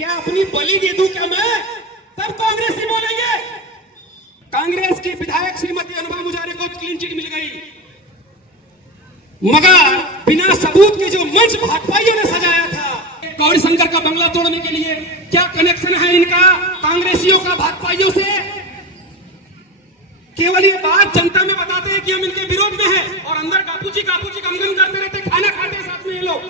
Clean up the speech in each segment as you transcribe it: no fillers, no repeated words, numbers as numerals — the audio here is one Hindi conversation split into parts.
क्या अपनी बलि दे दूं क्या मैं? तब कांग्रेसी बोलेंगे। कांग्रेस की विधायक श्रीमती अनुभा मुजारे को क्लीन चिट मिल गई, मगर बिना सबूत के जो मंच भाजपाइयों ने सजाया था गौरीशंकर का बंगला तोड़ने के लिए, क्या कनेक्शन है इनका कांग्रेसियों का भाजपाइयों से? केवल ये बात जनता में बताते हैं कि हम इनके विरोध में हैं और अंदर कापूची गमगम करते रहते, खाना खाते साथ में ये लोग।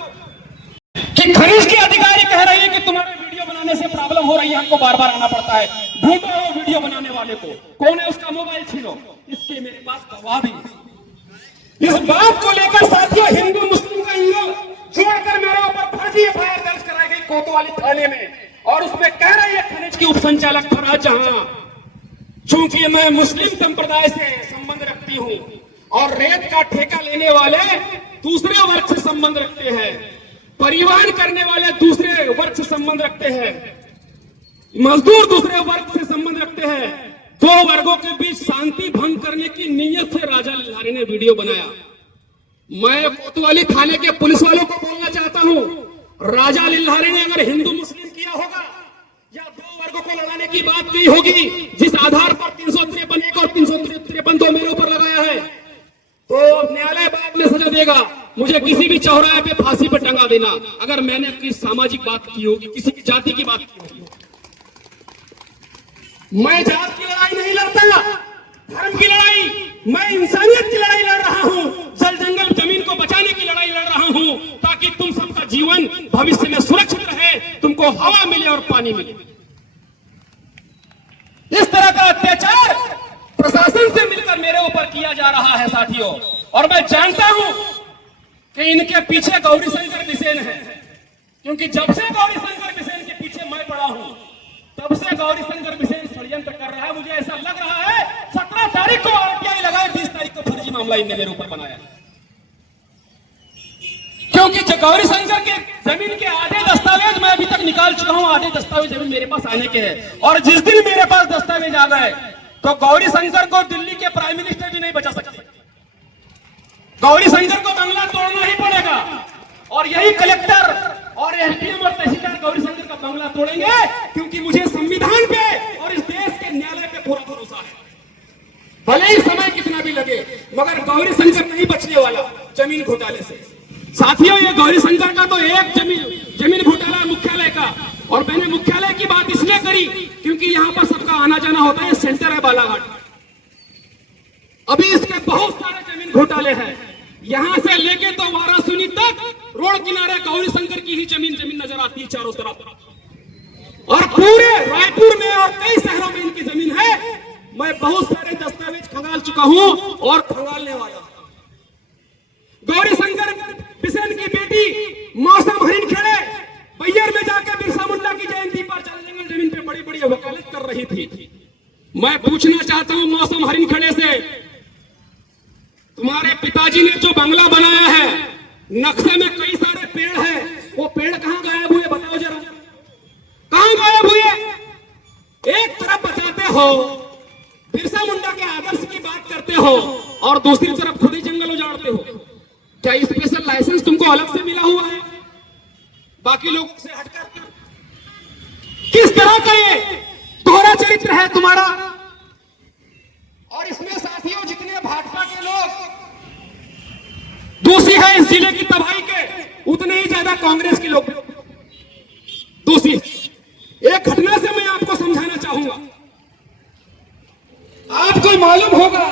कि खनिज के अधिकारी कह रहे हैं कि तुम्हारे वीडियो बनाने से प्रॉब्लम हो रही है, हमको बार बार आना पड़ता है, ढूंढो वो वीडियो बनाने वाले को, कौन है, उसका मोबाइल छीनो। इसके मेरे पास गवाह भी है। इस बात को लेकर साथियों हिंदू मुस्लिम का जोड़कर मेरे ऊपर फर्जी एफआईआर दर्ज कराई गई कोतवाली थाने में, और उसमें कह रही है खनिज की उप संचालक फराज जहां, चूंकि मैं मुस्लिम संप्रदाय से संबंध रखती हूं और रेत का ठेका लेने वाले दूसरे वर्ग से संबंध रखते हैं, परिवहन करने वाले दूसरे वर्ग से संबंध रखते हैं, मजदूर दूसरे वर्ग से संबंध रखते हैं, दो वर्गों के बीच शांति भंग करने की नीयत से राजा लिल्हारी ने वीडियो बनाया। मैं कोतवाली थाने के पुलिस वालों को बोलना चाहता हूं, राजा लिल्हारी ने अगर हिंदू मुस्लिम किया होगा या दो वर्गों को लड़ाने की बात की होगी, जिस आधार पर 353 एक और 353 तो मेरे ऊपर लगाया है, तो न्यायालय बाद में सजा देगा। मुझे किसी भी चौराहे पे फांसी पर टंगा देना अगर मैंने किसी सामाजिक बात की होगी, किसी की जाति की बात की होगी। मैं जात की लड़ाई नहीं लड़ता, धर्म की लड़ाई, मैं इंसानियत की लड़ाई लड़ रहा हूं, जल जंगल जमीन को बचाने की लड़ाई लड़ रहा हूं, ताकि तुम सबका जीवन भविष्य में सुरक्षित रहे, तुमको हवा मिले और पानी मिले। इस तरह का अत्याचार प्रशासन से मिलकर मेरे ऊपर किया जा रहा है साथियों, और मैं जानता हूं कि इनके पीछे गौरीशंकर बिसेन है, क्योंकि जब से गौरीशंकर बिसेन के पीछे मैं पड़ा हूं तब से गौरीशंकर बिसेन षड्यंत्र कर रहा है। मुझे ऐसा लग रहा है 17 तारीख को आरटीआई लगाए, 20 तारीख को फर्जी मामला इनने मेरे ऊपर बनाया, क्योंकि गौरीशंकर के जमीन के आधे दस्तावेज मैं अभी तक निकाल चुका हूं, आधे दस्तावेज अभी मेरे पास आने के हैं, और जिस दिन मेरे पास दस्तावेज आ गए तो गौरीशंकर को दिल्ली के प्राइम मिनिस्टर भी नहीं बचा सकते। गौरीशंकर को बंगला तोड़ना ही पड़ेगा, और यही कलेक्टर और एसडीएम और तहसीलदार गौरीशंकर का बंगला तोड़ेंगे, क्योंकि मुझे संविधान पे और इस देश के न्यायालय पे पूरा भरोसा है। भले ही समय कितना भी लगे, मगर गौरीशंकर नहीं बचने वाला जमीन घोटाले से। साथियों, ये गौरीशंकर का तो एक जमीन घोटाला मुख्यालय का, और मैंने मुख्यालय की बात इसलिए करी क्योंकि यहाँ पर सबका आना जाना होता है, सेंटर है बालाघाट। अभी इसके बहुत सारे जमीन घोटाले हैं, यहां से लेके तो वाराणसी तक रोड किनारे गौरीशंकर की ही जमीन नजर आती है चारों तरफ, और पूरे रायपुर में और कई शहरों में इनकी जमीन है। मैं बहुत सारे दस्तावेज खंगाल चुका हूं और खंगालने वाला हूं। गौरीशंकर बिसेन की बेटी मौसम हरिनखेड़े बैयर में जाकर बिरसा मुंडा की जयंती पर जल जंगल जमीन पे बड़ी बड़ी वकालत कर रही थी। मैं पूछना चाहता हूं मौसम हरिनखेड़े से, तुम्हारे पिताजी ने जो बंगला बनाया है, नक्शे में कई सारे पेड़ हैं, वो पेड़ कहां गायब हुए बताओ जरा, कहां गायब हुए? एक तरफ बताते हो बिरसा मुंडा के आदर्श की बात करते हो और दूसरी तरफ खुद ही जंगल उजाड़ते हो। क्या स्पेशल लाइसेंस तुमको अलग से मिला हुआ है बाकी लोगों से हटकर? किस तरह का ये दोहरा चरित्र है तुम्हारा? और इसमें साथियों जितने भाजपा के लोग दोषी है इस जिले की तबाही के, उतने ही ज्यादा कांग्रेस के लोग दोषी। एक घटना से मैं आपको समझाना चाहूंगा। आपको मालूम होगा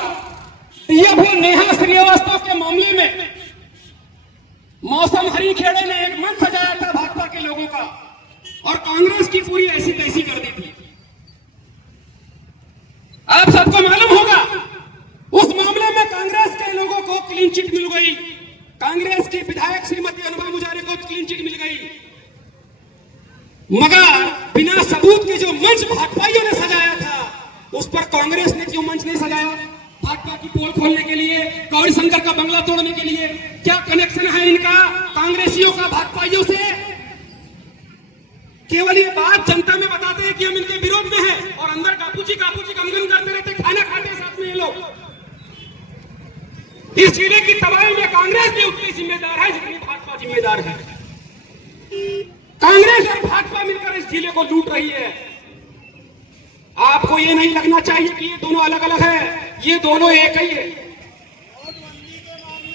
ये वो नेहा श्रीवास्तव के मामले में मौसम हरिनखेड़े ने एक मंच सजाया था भाजपा के लोगों का, और कांग्रेस की पूरी ऐसी तैसी कर दी थी। आप सबको मालूम होगा उस मामले में कांग्रेस के लोगों को क्लीन चिट मिल गई, कांग्रेस की विधायक श्रीमती अनुभा मुजारे को क्लीन चिट मिल गई, मगर बिना सबूत के जो मंच भाजपाइयों ने सजाया था उस पर कांग्रेस ने क्यों मंच नहीं सजाया? भाजपा की पोल खोलने के लिए, गौरीशंकर का बंगला तोड़ने के लिए। क्या कनेक्शन है इनका कांग्रेसियों का भाजपाइयों से? केवल ये बात जनता में बताते हैं कि हम इनके विरोध में हैं, और अंदर कापूची गमगम करते रहते, खाना खाते साथ में ये लोग। इस जिले की तबाही में कांग्रेस भी उतनी जिम्मेदार है जितनी भाजपा जिम्मेदार है। कांग्रेस और भाजपा मिलकर इस जिले को को लूट रही है। आपको ये नहीं लगना चाहिए कि ये दोनों अलग अलग है, ये दोनों एक ही है।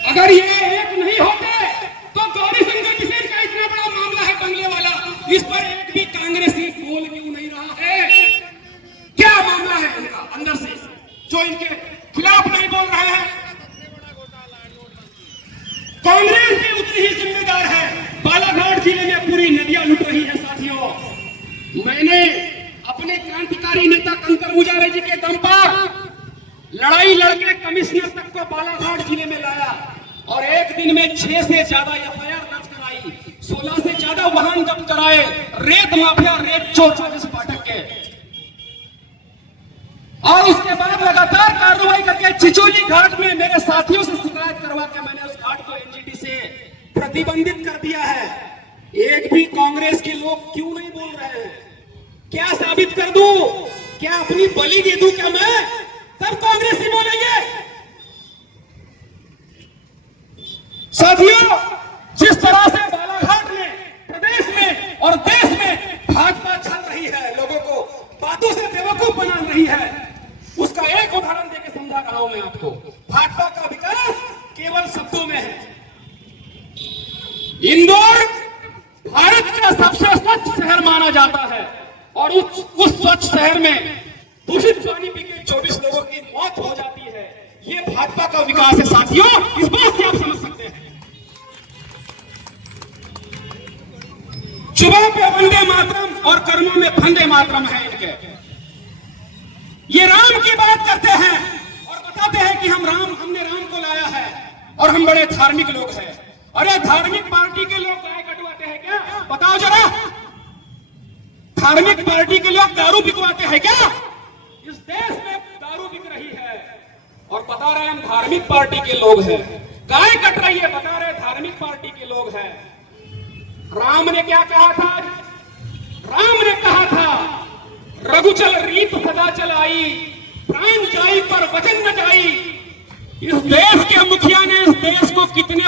अगर ये एक नहीं होते तो गौरीशंकर बिसेन का इतना बड़ा मामला है बंगले वाला, इस पर एक भी कांग्रेसी बोल क्यों नहीं रहा है? क्या मामला है इनका अंदर से जो इनके खिलाफ नहीं बोल रहे हैं? कांग्रेस भी उतनी ही जिम्मेदार है। बालाघाट जिले में पूरी नदियां लुट रही है साथियों। मैंने अपने क्रांतिकारी नेता कंकर मुजारे जी के दम पर लड़ाई लड़के कमिश्नर तक को बालाघाट जिले में लाया और एक दिन में 6 से ज्यादा एफआईआर दर्ज कराई, 16 से ज्यादा वाहन जब्त कराए, रेत माफिया रेत चोर राजेश पाठक के, और उसके बाद लगातार कार्रवाई करके चिचोली घाट में मेरे साथियों से शिकायत करवा के मैंने उस घाट को एनजीटी से प्रतिबंधित कर दिया है। एक भी कांग्रेस के लोग क्यों नहीं बोल रहे हैं? क्या साबित कर दूं? क्या अपनी बलि दे दूं? क्या मैं सब कांग्रेसी बोलेंगे? साथियों, जिस तरह से बालाघाट में, प्रदेश में और देश में भाजपा चल रही है, लोगों को बातों से बेवकूफ बना रही है, उसका एक उदाहरण देकर समझा रहा हूं मैं आपको। भाजपा का विकास केवल शब्दों में है। इंदौर भारत का सबसे स्वच्छ शहर माना जाता है और उस स्वच्छ शहर में दूषित पानी पी के 24 लोगों की मौत हो जाती है। ये भाजपा का विकास है साथियों, इस बात से आप समझ सकते हैं। जुबान पे वंदे मातरम और कर्मों में फंदे मातरम है इनके। ये राम की बात करते हैं और बताते हैं कि हमने राम को लाया है और हम बड़े धार्मिक लोग हैं। अरे धार्मिक पार्टी के लोग गाय कटवाते हैं क्या? बताओ जरा। धार्मिक पार्टी के लोग दारू बिकवाते हैं क्या? इस देश में दारू बिक रही है और बता रहे हम धार्मिक पार्टी के लोग हैं। गाय कट रही है, बता रहे धार्मिक पार्टी के लोग हैं। राम ने क्या कहा था? राम ने कहा था, रघुचल रीत सदा चल आई, प्राण जाई पर वचन न जाई। इस देश के मुखिया ने इस देश को कितने